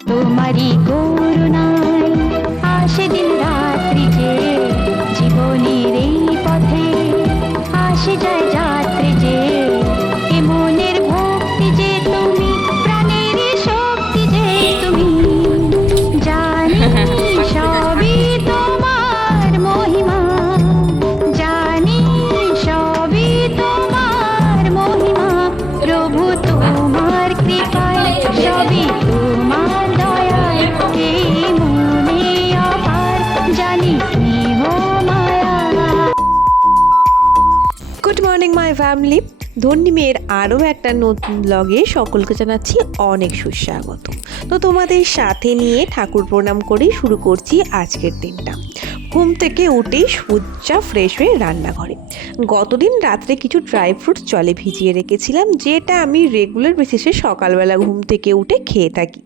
তোমারই করুণায় আসে দিন রাত্রি ফ্যামিলি ধন্যী মেয়ের আরও একটা নতুন ব্লগে সকলকে জানাচ্ছি অনেক সুস্বাগত। তো তোমাদের সাথে নিয়ে ঠাকুর প্রণাম করেই শুরু করছি আজকের দিনটা। ঘুম থেকে উঠেই সূর্যা ফ্রেশ হয়ে রান্নাঘরে। গতদিন রাত্রে কিছু ড্রাই ফ্রুটস জলে ভিজিয়ে রেখেছিলাম, যেটা আমি রেগুলার বেসিসে সকালবেলা ঘুম থেকে উঠে খেয়ে থাকি।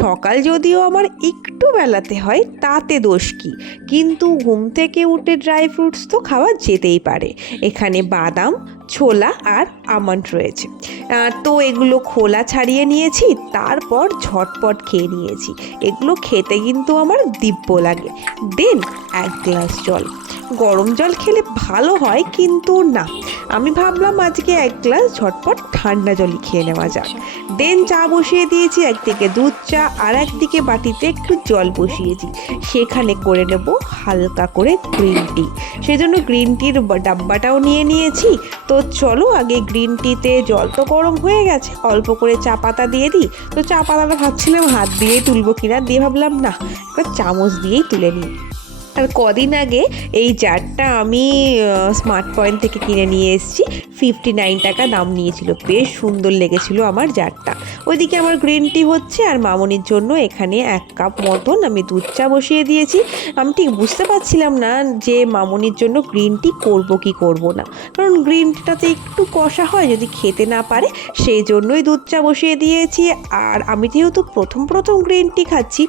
সকাল যদিও আমার একটু বেলাতে হয়, তাতে দোষ কি? কিন্তু ঘুম থেকে উঠে ড্রাই ফ্রুটস তো খাওয়া যেতেই পারে। এখানে বাদাম ছোলা আর আমন্ড রয়েছে। তো এগুলো খোলা ছাড়িয়ে নিয়েছি, তারপর ঝটপট খেয়ে নিয়েছি। এগুলো খেতে কিন্তু আমার দিব্য লাগে। দেন এক গ্লাস জল। গরম জল খেলে ভালো হয় কিন্তু না। আমি ভাবলাম আজকে এক গ্লাস ঝটপট ঠান্ডা জলই খেয়ে নেওয়া যাক। দেন চা বসিয়ে দিয়েছি, একদিকে দুধ চা আর একদিকে বাটিতে একটু জল বসিয়েছি। সেখানে করে নেব হালকা করে গ্রিন টি। সেজন্য গ্রিন টির ডাব্বাটাও নিয়ে নিয়েছি। তো চলো আগে গ্রিন টিতে জল তো গরম হয়ে গেছে। অল্প করে চা পাতা দিয়ে দিই। তো চা পাতাটা ভাবছিলাম হাত দিয়েই তুলবো কিনা, দিয়ে ভাবলাম না একটা চামচ দিয়েই তুলে নিই। আর কদিন আগে এই জারটা আমি স্মার্ট পয়েন্ট থেকে কিনে নিয়ে এসেছি। ফিফটি নাইন টাকা দাম নিয়েছিল। বেশ সুন্দর লেগেছিল আমার জারটা। ওইদিকে আমার গ্রিন টি হচ্ছে আর মামনির জন্য এখানে এক কাপ মতন আমি দুধ চা বসিয়ে দিয়েছি। আমি ঠিক বুঝতে পারছিলাম না যে মামনির জন্য গ্রিন টি করব কি করব না। কারণ গ্রিন টিটাতে একটু কষা হয় যদি খেতে না পারে, সেই জন্যই দুধ চা বসিয়ে দিয়েছি। আর আমি যেহেতু প্রথম প্রথম গ্রিন টি খাচ্ছি,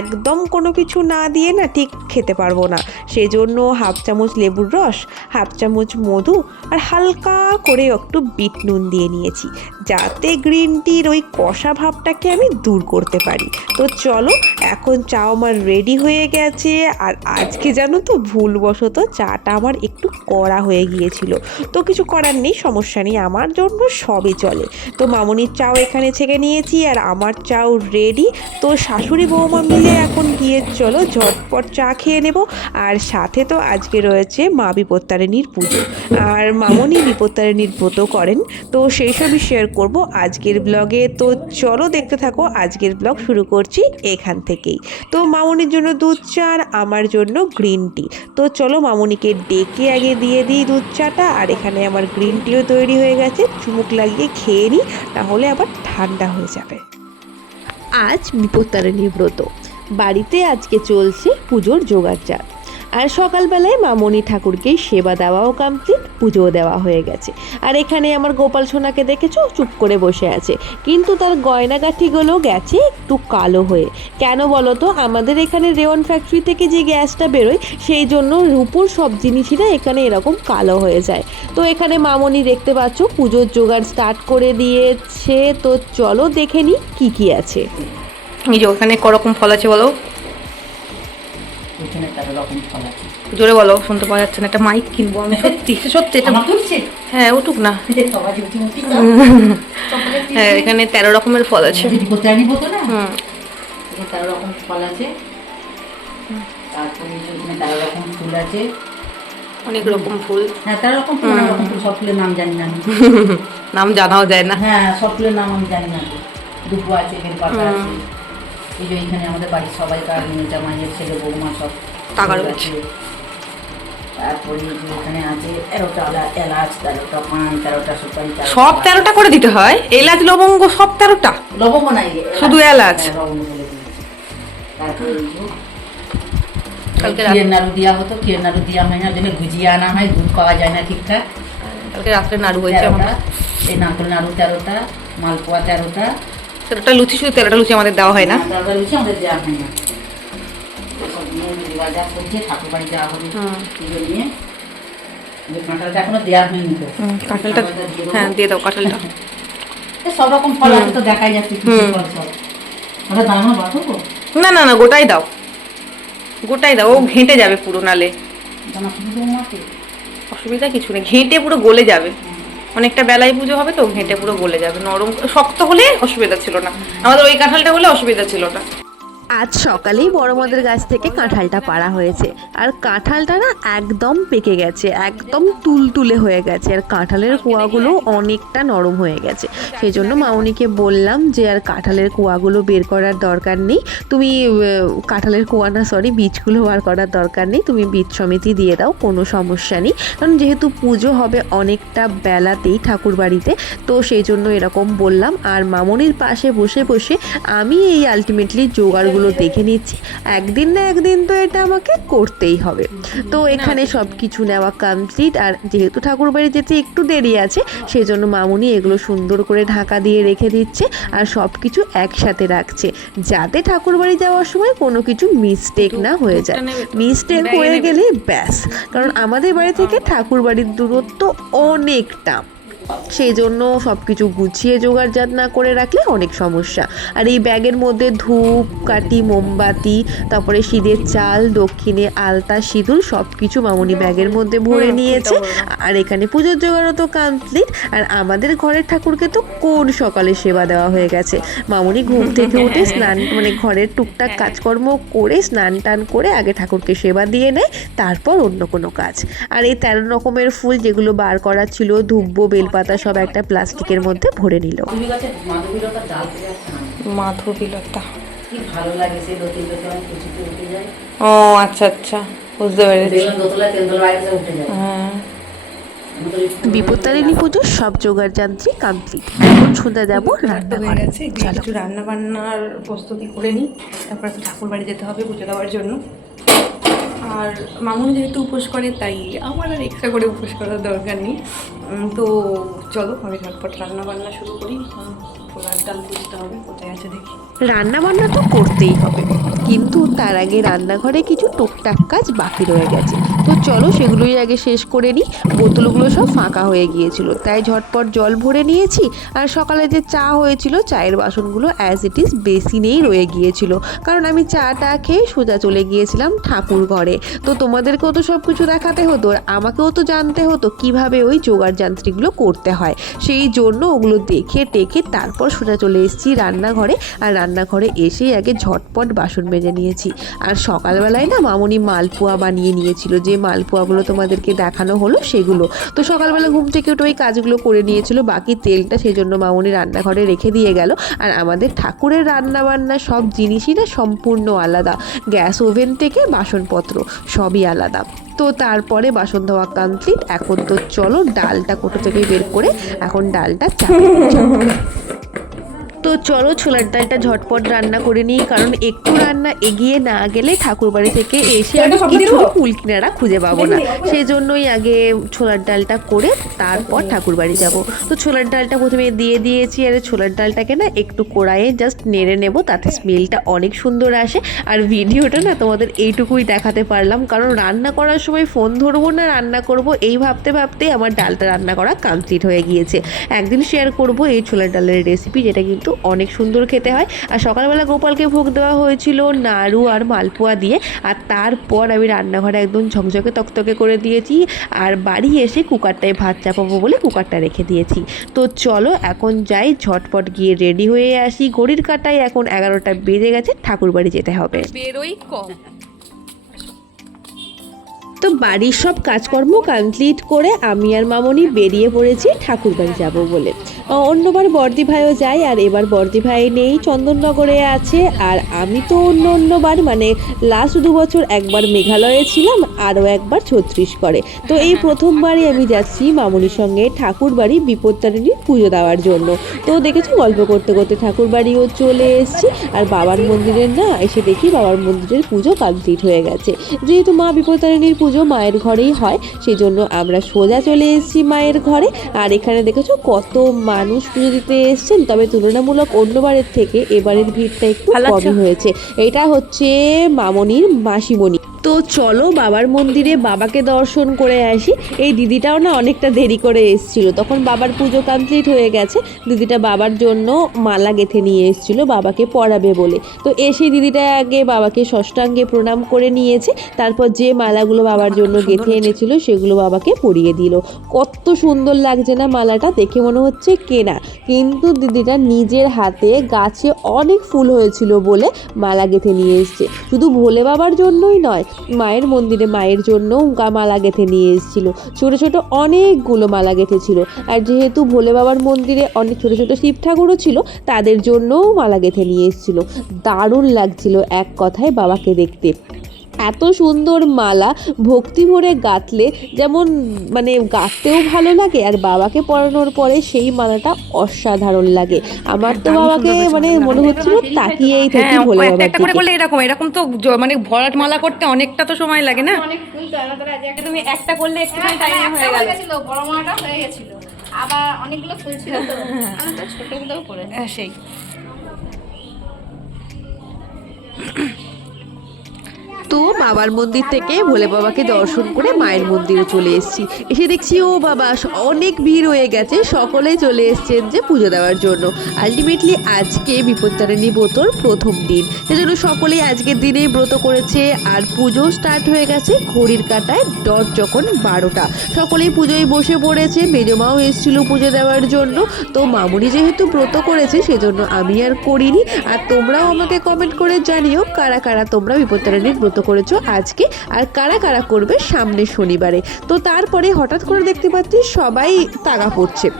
একদম কোনো কিছু না দিয়ে না ঠিক খেতে পারব না। সেই জন্য হাফ চামচ লেবুর রস, হাফ চামচ মধু আর হালকা করে একটু বিট নুন দিয়ে নিয়েছি। যাতে গ্রিন টির ওই কষা ভাবটাকে আমি দূর করতে পারি। তো চলো, এখন চা আমার রেডি হয়ে গেছে আর আজকে জানো তো ভুলবশত চাটা আমার একটু কড়া হয়ে গিয়েছিল। তো কিছু করার নেই, সমস্যা নেই, আমার জন্য সবই চলে। তো মামনির চাও এখানে ছেঁকে নিয়েছি আর আমার চাও রেডি তো শাশুড়ি বৌমা মিলে এখন গিয়ে চলো ঝটপট চা খেয়ে নেব। আর সাথে তো আজকে রয়েছে মা বিপত্তারিণীর পুজো। আর মামনি বিপত্তারিণীর ব্রত করেন, তো সেই সবই শেয়ার করব আজকের ব্লগে তো চলো দেখতে থাকো আজকের ব্লগ শুরু করছি এখান থেকেই। তো মামনির জন্য দুধ চা আর আমার জন্য গ্রিন টি তো চলো মামনিকে ডেকে আগে দিয়ে দিই দুধ চাটা, আর এখানে আমার গ্রিন টিও তৈরি হয়ে গেছে। চুমুক লাগিয়ে খেয়ে নিই, তাহলে আবার ঠান্ডা হয়ে যাবে। আজ বিপত্তারিণী ব্রত। বাড়িতে আজকে চলছে পুজোর জোগাড়জাত আর সকালবেলায় মামনি ঠাকুরকে সেবা দেওয়াও কমপ্লিট পুজোও দেওয়া হয়ে গেছে। আর এখানে আমার গোপাল সোনাকে দেখেছ? চুপ করে বসে আছে। কিন্তু তার গয়নাগাঠিগুলো গেছে একটু কালো হয়ে। কেন বলো তো? আমাদের এখানে রেওয়ান ফ্যাক্টরি থেকে যে গ্যাসটা বেরোয়, সেই জন্য রূপোর সব জিনিসই এখানে এরকম কালো হয়ে যায়। তো এখানে মামনি দেখতে পাচ্ছ, পুজোর জোগাড় স্টার্ট করে দিয়েছে। তো চলো দেখে নিই কী কী আছে। এই যে ওখানে করকম ফল আছে বলো। ওইখানে তেরো রকম ফল আছে। জোরে বলো শুনতে পাওয়া যাচ্ছে না একটা মাইক কিনবো আমি। সত্যি সত্যি এটা হ্যাঁ উঠুক না। হ্যাঁ এখানে তেরো রকমের ফল আছে। যদি করতে আনি বলতো না? হুম। এখানে তেরো রকম ফল আছে। তারপরে এই যে ওখানে তেরো রকম ফুল আছে। অনেক রকম ফুল। হ্যাঁ তেরো রকম ফুল রকম ফুল সব ফুলের নাম জানি না নাম জানাও যায় না। হ্যাঁ সব ফুলের নাম আমি জানি না তো দুপো আছে বেলপাতা আছে। এই যে এখানে আমাদের বাড়ির সবাইকার মেয়ে জামাইয়ের ছেলে বৌমা সব টাকা রয়েছে। তারপরে এখানে আছে তেরোটা এলাচ তেরোটা পান তেরোটা সুপারি সব তেরোটা করে দিতে হয়? এলাচ লবঙ্গ সব তেরোটা? লবঙ্গ নাই শুধু এলাচ? হ্যাঁ, তারপরে কালকে ক্ষীরের নাড়ু দেওয়া হতো ক্ষীরের নাড়ু দেওয়া হয় না ওই জন্য গুজিয়ে আনা হয় দুধ পাওয়া যায় না ঠিকঠাক। কালকে রাত্রে নাড়ু হয়েছে আমার। এই নারকেল নাড়ু তেরোটা মালপোয়া তেরোটা তেরোটা লুচি শুধু তেরোটা লুচি আমাদের দেওয়া হয় না। তেরোটা লুচি আমাদের দেওয়া হয় না। কাঁঠালটা হ্যাঁ দিয়ে দাও কাঁঠালটা। সব রকম ফল আছে তো দেখাই যাচ্ছে বাঁধবো না না না গোটাই দাও। গোটাই দাও ও ঘেঁটে যাবে পুরো নালে। অসুবিধা কিছু নেই ঘেঁটে পুরো গলে যাবে। অনেকটা বেলায় পুজো হবে তো, ঘেঁটে পুরো গলে যাবে। নরম, শক্ত হলে অসুবিধা ছিল না। আমাদের ওই কাঁঠালটা হলে অসুবিধা ছিল না। আজ সকালেই বড় গাছ থেকে কাঁঠালটা পাড়া হয়েছে। আর কাঁঠালটা না একদম পেকে গেছে, একদম তুলতুলে হয়ে গেছে। আর কাঁঠালের কুয়াগুলো অনেকটা নরম হয়ে গেছে। সেই জন্য মাউনিকে বললাম যে, আর কাঁঠালের কুয়াগুলো বের করার দরকার নেই। তুমি কাঁঠালের কুয়া না সরি বীজগুলো বার করার দরকার নেই। তুমি বীজ সমিতি দিয়ে দাও, কোনো সমস্যা নেই। কারণ যেহেতু পুজো হবে অনেকটা বেলাতেই ঠাকুর বাড়িতে তো সেই জন্য এরকম বললাম। আর মামনির পাশে বসে বসে আমি এই আলটিমেটলি জোগাড়গুলো দেখে নিচ্ছি। একদিন না একদিন তো এটা আমাকে করতেই হবে। তো এখানে সব কিছু নেওয়া কমপ্লিট আর যেহেতু ঠাকুর বাড়ি যেতে একটু দেরি আছে সেই জন্য মামুনি এগুলো সুন্দর করে ঢাকা দিয়ে রেখে দিচ্ছে আর সব কিছু একসাথে রাখছে। যাতে ঠাকুর বাড়ি যাওয়ার সময় কোনো কিছু মিস্টেক না হয়ে যায়। মিস্টেক হয়ে। গেলে ব্যাস। কারণ আমাদের বাড়ি থেকে ঠাকুর বাড়ির দূরত্ব অনেকটা। সেই জন্য সব কিছু গুছিয়ে জোগাড়জাত না করে রাখলে অনেক সমস্যা। আর এই ব্যাগের মধ্যে ধূপ কাঠি মোমবাতি তারপরে সিঁদের চাল দক্ষিণে আলতা সিঁদুর সব কিছু মামুনি ব্যাগের মধ্যে ভরে নিয়েছে। আর এখানে পুজোর জোগাড়ও তো কমপ্লিট আর আমাদের ঘরের ঠাকুরকে তো কোন সকালে সেবা দেওয়া হয়ে গেছে? মামুনি ঘুম থেকে উঠে স্নান মানে ঘরের টুকটাক কাজকর্ম করে স্নান টান করে আগে ঠাকুরকে সেবা দিয়ে নেয় তারপর অন্য কোনো কাজ। আর এই তেরো রকমের ফুল যেগুলো বার করা ছিল ধুব্ব বেলপাতা সব একটা প্লাস্টিকের মধ্যে ভরে নিল। মাধবীলতা ও আচ্ছা আচ্ছা। বুঝতে পেরেছি। বেলুন দোতলা তেন্দোলা বাইরে উঠে যায়। হ্যাঁ। বিপত্তারিণী পুজোর সব জোগাড় যান্ত্রিক কমপ্লিট এখন সোজা যাব রান্না হয়ে গেছে কিছু রান্না বান্নার প্রস্তুতি করে নিই। তারপর তো ঠাকুর বাড়ি যেতে হবে পুজো দেওয়ার জন্য। আর মামুন যেহেতু উপোস করে, তাই আমার আর এক্সট্রা করে উপোস করার দরকার নেই। তো চলো, আমি ঝটপট রান্না বান্না শুরু করি। রান্না বান্না তো করতেই হবে, কিন্তু তার আগে রান্নাঘরে কিছু টুকটাক কাজ বাকি রয়ে গেছে। তো চলো সেগুলোই আগে শেষ করে নিই, বোতলগুলো সব ফাঁকা হয়ে গিয়েছিল, তাই ঝটপট জল ভরে নিয়েছি, আর সকালে যে চা হয়েছিল, চায়ের বাসনগুলো অ্যাজ ইট ইজ বেসিনেই রয়ে গিয়েছিল, কারণ আমি চাটা খেয়ে সোজা চলে গিয়েছিলাম ঠাকুর ঘরে। তো তোমাদেরকেও তো সব কিছু দেখাতে হতো, আর আমাকেও তো জানতে হতো কীভাবে ওই জোগাড় যান্ত্রিকগুলো করতে হয়, সেই জন্য ওগুলো দেখে টেকে তারপর সোজা চলে এসেছি রান্নাঘরে। আর রান্নাঘরে এসেই আগে ঝটপট বাসন মেজে নিয়েছি। আর সকালবেলায় না মামনি মালপোয়া বানিয়ে নিয়েছিল। যে মালপোয়াগুলো তোমাদেরকে দেখানো হলো সেগুলো। তো সকালবেলা ঘুম থেকে উঠে ওই কাজগুলো করে নিয়েছিল। বাকি তেলটা সেই জন্য মামনি রান্নাঘরে রেখে দিয়ে গেল। আর আমাদের ঠাকুরের রান্না বান্না সব জিনিসই না সম্পূর্ণ আলাদা। গ্যাস ওভেন থেকে বাসনপত্র সবই আলাদা। তো তারপরে বাসন ধোয়া কমপ্লিট এখন তো চলো ডালটা কোটো থেকে বের করে এখন ডালটা চাপিয়ে। তো চলো ছোলার ডালটা ঝটপট রান্না করে নিই কারণ একটু রান্না এগিয়ে না গেলে ঠাকুর বাড়ি থেকে এসে আমি কিছু কুল কিনারা খুঁজে পাবো না। সেই জন্যই আগে ছোলার ডালটা করে তারপর ঠাকুর বাড়ি যাব। তো ছোলার ডালটা প্রথমে দিয়ে দিয়েছি আর ছোলার ডালটাকে না একটু কড়াইয়ে জাস্ট নেড়ে নেব তাতে স্মেলটা অনেক সুন্দর আসে। আর ভিডিওটা না তোমাদের এইটুকুই দেখাতে পারলাম কারণ রান্না করার সময় ফোন ধরবো না রান্না করব এই ভাবতে ভাবতে আমার ডালটা রান্না করা কমপ্লিট হয়ে গিয়েছে। একদিন শেয়ার করব এই ছোলার ডালের রেসিপি যেটা কিন্তু অনেক সুন্দর খেতে হয়। আর সকালবেলা গোপালকে ভোগ দেওয়া হয়েছিল নাড়ু আর মালপোয়া দিয়ে। আর তারপর আমি রান্নাঘরে একদম ঝকঝকে তকতকে করে দিয়েছি। আর বাড়ি এসে কুকারটায় ভাত চাপাবো বলে কুকারটা রেখে দিয়েছি। তো চলো এখন যাই ঝটপট গিয়ে রেডি হয়ে আসি। ঘড়ির কাটায় এখন এগারোটা বেজে গেছে ঠাকুর বাড়ি যেতে হবে। বেরোই কম। তো বাড়ির সব কাজকর্ম কমপ্লিট করে আমি আর মামনি বেরিয়ে পড়েছি ঠাকুর বাড়ি যাব বলে। অন্যবার বর্দি ভাইও যায় আর এবার বর্দি ভাই নেই চন্দননগরে আছে আর আমি তো অন্য অন্যবার মানে লাস্ট দু বছর একবার মেঘালয়ে ছিলাম আরও একবার ছত্রিশগড়ে তো এই প্রথমবারই আমি যাচ্ছি মামনির সঙ্গে ঠাকুর বাড়ি বিপত্তারিণীর পুজো দেওয়ার জন্য। তো দেখেছ গল্প করতে করতে ঠাকুর বাড়িও চলে এসেছি আর বাবার মন্দিরের না এসে দেখি বাবার মন্দিরের পুজো কমপ্লিট হয়ে গেছে। যেহেতু মা বিপত্তারিণীর পুজো মায়ের ঘরেই হয় সেই জন্য আমরা সোজা চলে এসেছি মায়ের ঘরে আর এখানে দেখেছ কত মানুষ পুজো দিতে এসছেন তবে তুলনামূলক অন্যবারের থেকে এবারের ভিড়টা একটু কমই হয়েছে। এটা হচ্ছে মামনির মাসিমণি। তো চলো বাবার মন্দিরে বাবাকে দর্শন করে আসি। এই দিদিটাও না অনেকটা দেরি করে এসেছিল। তখন বাবার পুজো কমপ্লিট হয়ে গেছে। দিদিটা বাবার জন্য মালা গেঁথে নিয়ে এসেছিল বাবাকে পরাবে বলে। তো এসে দিদিটা আগে বাবাকে ষষ্ঠাঙ্গে প্রণাম করে নিয়েছে। তারপর যে মালাগুলো বাবার জন্য গেঁথে এনেছিল সেগুলো বাবাকে পরিয়ে দিল। কত সুন্দর লাগছে না মালাটা দেখে মনে হচ্ছে কেনা। কিন্তু দিদিটা নিজের হাতে গাছে অনেক ফুল হয়েছিল বলে মালা গেঁথে নিয়ে এসছে। শুধু ভোলে বাবার জন্যই নয় মায়ের মন্দিরে মায়ের জন্য মালা গেঁথে নিয়ে এসেছিল। ছোটো ছোটো অনেকগুলো মালা গেঁথেছিল। আর যেহেতু ভোলে বাবার মন্দিরে অনেক ছোটো ছোটো শিব ঠাকুরও ছিল, তাদের জন্যও মালা গেঁথে নিয়ে এসেছিল। দারুণ লাগছিল এক কথায় বাবাকে দেখতে। এত সুন্দর মালা ভক্তি ভরে গাঁথলে যেমন মানে গাঁথতেও ভালো লাগে আর বাবাকে পরানোর পরে সেই মালাটা অসাধারণ লাগে। আমার তো বাবাকে মানে মনে হচ্ছিল তাকিয়েই থাকি হ্যাঁ ভোলে একটা করে করলে এরকম এরকম তো মানে ভরাট মালা করতে অনেকটা তো সময় লাগে না? অনেক ফুল তো আলাদা আলাদা তুমি একটা করলে একটুখানি টাইমে একটা হয়ে হয়ে গেল। বড় মাটা হয়ে গেছিল। আবার অনেকগুলো ফুল ছিল তো আমি তো ছোটগুলোও করে হ্যাঁ, সেই। বাবার মন্দির থেকে ভোলে বাবাকে দর্শন করে মায়ের মন্দিরে চলে এসেছি। এসে দেখছি, ও বাবা, অনেক ভিড় হয়ে গেছে সকলেই চলে এসেছেন যে পুজো দেওয়ার জন্য। আলটিমেটলি আজকে বিপত্তারিণী ব্রতর প্রথম দিন। সেজন্য সকলেই আজকের দিনেই ব্রত করেছে আর পুজো স্টার্ট হয়ে গেছে ঘড়ির কাটায় ডট যখন বারোটা। সকলেই পুজোয় বসে পড়েছে, মেজমাও এসেছিল পুজো দেওয়ার জন্য। তো মামুনি যেহেতু ব্রত করেছে, সেজন্য আমি আর করিনি। আর তোমরাও আমাকে কমেন্ট করে জানিও কারা কারা তোমরা বিপত্তারিণীর ব্রত করেছ আজকে আর কারা কারা করবে সামনে শনিবারে। তো তারপরে হঠাৎ করে দেখতে পাচ্ছি সবাই তাগা পড়ছে।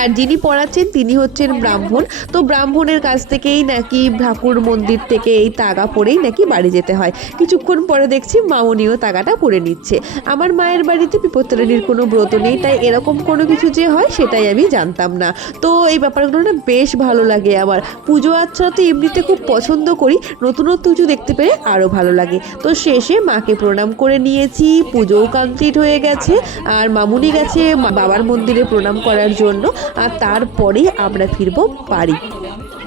আর যিনি পড়াচ্ছেন তিনি হচ্ছেন ব্রাহ্মণ। তো ব্রাহ্মণের কাছ থেকেই নাকি ঠাকুর মন্দির থেকে এই তাগা পরেই নাকি বাড়ি যেতে হয়। কিছুক্ষণ পরে দেখছি মামনিও তাগাটা পরে নিচ্ছে। আমার মায়ের বাড়িতে বিপত্তারিণীর কোনো ব্রত নেই, তাই এরকম কোনো কিছু যে হয় সেটাই আমি জানতাম না। তো এই ব্যাপারগুলো না বেশ ভালো লাগে আমার। পুজো আচ্ছা তো এমনিতে খুব পছন্দ করি, নতুনত্ব কিছু দেখতে পেরে আরও ভালো লাগে। তো শেষে মাকে প্রণাম করে নিয়েছি, পুজোও কমপ্লিট হয়ে গেছে। আর মামুনি গেছে বাবার মন্দিরে প্রণাম করার জন্য। আর তারপরেই আমরা ফিরবো বাড়ি।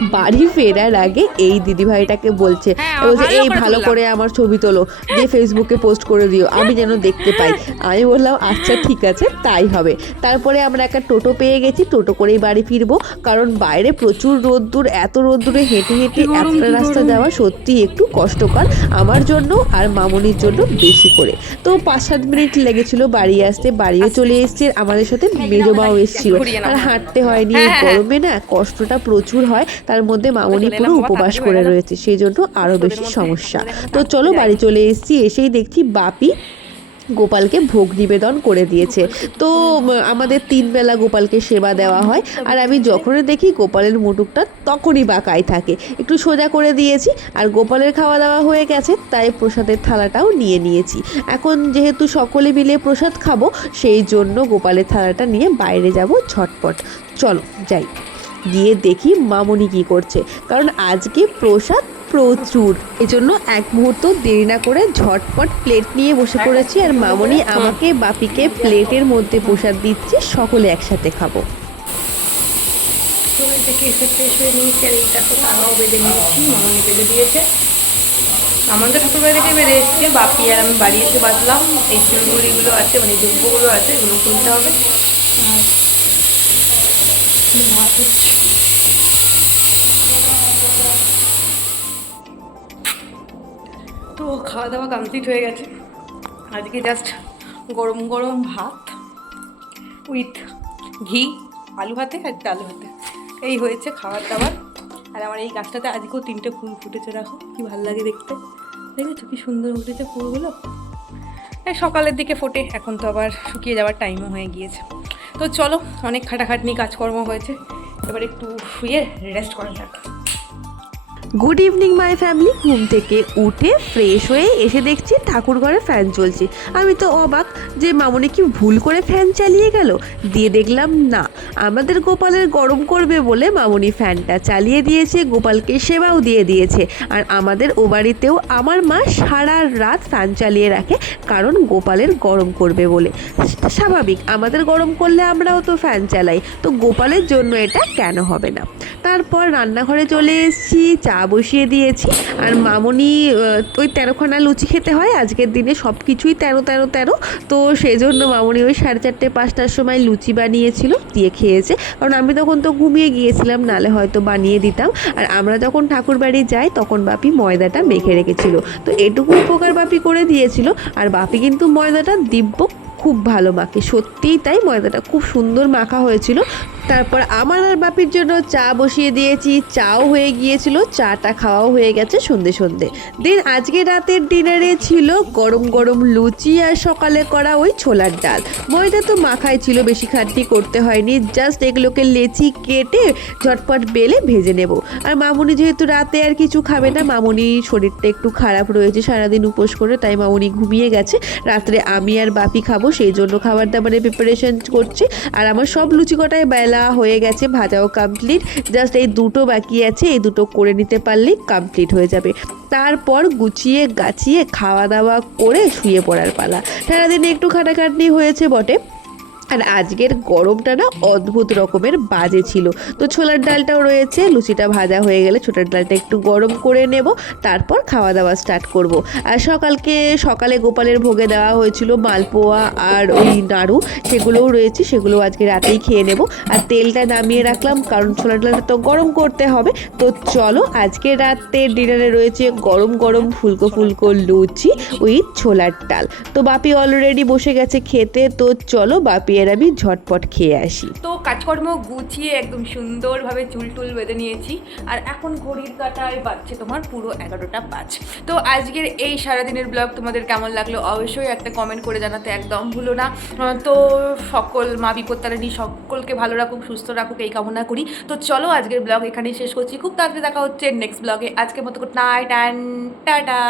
বাড়ি ফেরার আগে এই দিদিভাইটাকে বলছে হ্যাঁ, বলছে এই ভালো করে আমার ছবি তোলো দিয়ে ফেসবুকে পোস্ট করে দিও আমি যেন দেখতে পাই। আমি বললাম আচ্ছা ঠিক আছে তাই হবে। তারপরে আমরা একটা টোটো পেয়ে গেছি টোটো করেই বাড়ি ফিরবো কারণ বাইরে প্রচুর রোদ্দুর এত রোদ্দুরে হেঁটে হেঁটে একটা রাস্তা যাওয়া সত্যি একটু কষ্টকর আমার জন্য আর মামনির জন্য বেশি করে। তো পাঁচ সাত মিনিট লেগেছিল বাড়ি আসতে বাড়িও চলে এসছে আমাদের সাথে মেজমাও এসেছিল। আর হাঁটতে হয়নি হ্যাঁ, হ্যাঁ, হ্যাঁ। গরমে না কষ্টটা প্রচুর হয় তার মধ্যে মামনি পুরো উপবাস করে রয়েছে সেই জন্য আরও বেশি সমস্যা। তো চলো বাড়ি চলে এসেছি এসেই দেখছি বাপি গোপালকে ভোগ নিবেদন করে দিয়েছে। তো আমাদের তিন বেলা গোপালকে সেবা দেওয়া হয় আর আমি যখনই দেখি গোপালের মুটুকটা তখনই বাঁকাই থাকে। একটু সোজা করে দিয়েছি আর গোপালের খাওয়া দাওয়া হয়ে গেছে তাই প্রসাদের থালাটাও নিয়ে নিয়েছি। এখন যেহেতু সকলে মিলে প্রসাদ খাব সেই জন্য গোপালের থালাটা নিয়ে বাইরে যাব ঝটপট। চলো যাই। গিয়ে দেখি মামনি কি করছে। কারণ আজকে প্রসাদ প্রচুর। এজন্য এক মুহূর্ত দেরি না করে ঝটপট প্লেট নিয়ে বসে পড়েছি আর মামনি আমাকে বাপিকে প্লেটের মধ্যে প্রসাদ দিচ্ছে সকলে একসাথে খাব। থেকে এসে ফ্রেশ হয়ে নিয়েছি আর তারাও বেঁধে নিয়েছি মামনি বেঁধে দিয়েছে। আমাদের ঠাকুর বাড়ি থেকে বেড়ে এসছে বাপি আর আমি বাড়ি এসে বাঁচলাম এই চুলগুলিগুলো আছে মানে যোগ্যগুলো আছে এগুলো তুলতে হবে। তো খাওয়া দাওয়া কমপ্লিট হয়ে গেছে। আজকে জাস্ট গরম গরম ভাত উইথ ঘি, আলু ভাতে আর আলু ভাতে। এই হয়েছে খাবার দাবার আর আমার এই গাছটাতে আজকেও তিনটে ফুল ফুটেছে রাখো কি ভালো লাগে দেখতে। দেখেছ কি সুন্দর ফুটেছে ফুলগুলো? সকালের দিকে ফোটে, এখন তো আবার শুকিয়ে যাওয়ার টাইমও হয়ে গিয়েছে। তো চলো, অনেক খাটাখাটনি কাজকর্ম হয়েছে। এবার একটু শুয়ে রেস্ট করা যাক। গুড ইভিনিং মাই ফ্যামিলি ঘুম থেকে উঠে ফ্রেশ হয়ে এসে দেখছি ঠাকুর ঘরে ফ্যান চলছে। আমি তো অবাক। যে মামনি কি ভুল করে ফ্যান চালিয়ে গেল? দিয়ে দেখলাম না। আমাদের গোপালের গরম করবে বলে মামনি ফ্যানটা চালিয়ে দিয়েছে, গোপালকে সেবাও দিয়ে দিয়েছে। আর আমাদের ও বাড়িতেও আমার মা সারা রাত ফ্যান চালিয়ে রাখে, কারণ গোপালের গরম করবে বলে। স্বাভাবিক, আমাদের গরম করলে আমরাও তো ফ্যান চালাই, তো গোপালের জন্য এটা কেন হবে না? তারপর রান্নাঘরে চলে এসেছি, চা বসিয়ে দিয়েছি। আর মামনি ওই তেরোখানা লুচি খেতে হয়, আজকের দিনে সব কিছুই তেরো তেরো তেরো, তো সেই জন্য মামনি ওই সাড়ে চারটে, পাঁচটার সময় লুচি বানিয়েছিল, দিয়ে খেয়েছে। কারণ আমি তখন তো ঘুমিয়ে গিয়েছিলাম, নালে হয়তো বানিয়ে দিতাম। আর আমরা যখন ঠাকুর বাড়ি যাই, তখন বাপি ময়দাটা মেখে রেখেছিল। তো এটুকু উপকার বাপি করে দিয়েছিল। আর বাপি কিন্তু ময়দাটা দিব্য, খুব ভালো মাখে। সত্যিই তাই ময়দাটা খুব সুন্দর মাখা হয়েছিল। তারপর আমার আর বাপির জন্য চা বসিয়ে দিয়েছি। চাও হয়ে গিয়েছিল, চাটা খাওয়াও হয়ে গেছে সন্ধে সন্ধে। দেন আজকে রাতের ডিনারে ছিল গরম গরম লুচি আর সকালে করা ওই ছোলার ডাল। ময়দা তো মাখাই ছিল, বেশি খাটনি করতে হয়নি। জাস্ট এগুলোকে লেচি কেটে ঝটপট বেলে ভেজে নেব। আর মামুনি যেহেতু রাতে আর কিছু খাবে না, মামুনি শরীরটা একটু খারাপ রয়েছে, সারাদিন উপোস করে, তাই মামুনি ঘুমিয়ে গেছে। রাত্রে আমি আর বাপি খাব, সেই জন্য খাবার দাবারের প্রিপারেশন করছি। আর আমার সব লুচি কটাই বেলা হয়ে গেছে, ভাজাও কমপ্লিট জাস্ট এই দুটো বাকি আছে, এই দুটো করে নিতে পারলেই কমপ্লিট হয়ে যাবে। তারপর গুছিয়ে গাছিয়ে খাওয়া দাওয়া করে শুয়ে পড়ার পালা। সারাদিন একটু খাটাখাটনি হয়েছে বটে। আর আজকের গরমটা না অদ্ভুত রকমের বাজে ছিল। তো ছোলার ডালটাও রয়েছে, লুচিটা ভাজা হয়ে গেলে ছোলার ডালটা একটু গরম করে নেব, তারপর খাওয়া দাওয়া স্টার্ট করব। আর সকালকে, সকালে গোপালের ভোগে দেওয়া হয়েছিল মালপোয়া আর ওই নাড়ু, সেগুলোও রয়েছে, সেগুলো আজকে রাতেই খেয়ে নেব। আর তেলটা নামিয়ে রাখলাম, কারণ ছোলার ডালটা তো গরম করতে হবে। তো চলো, আজকে রাতের ডিনারে রয়েছে গরম গরম ফুলকো ফুলকো লুচি উইথ ছোলার ডাল। তো বাপি অলরেডি বসে গেছে খেতে, তো চলো বাপি আর আমি ঝটপট খেয়ে আসি। তো কাজকর্ম গুছিয়ে একদম সুন্দরভাবে চুল টুল বেঁধে নিয়েছি। আর এখন ঘড়ির কাটায় বাজছে তোমার পুরো এগারোটা পাঁচ। তো আজকের এই সারাদিনের ব্লগ তোমাদের কেমন লাগল অবশ্যই একটা কমেন্ট করে জানাতে একদম ভুলো না। তো সকল মা বিপত্তারিণী সকলকে ভালো রাখুক, সুস্থ রাখুক, এই কামনা করি। তো চলো আজকের ব্লগ এখানেই শেষ করছি। খুব তাড়াতাড়ি দেখা হচ্ছে নেক্সট ব্লগে। আজকের মতো গুড নাইট অ্যান্ড টাটা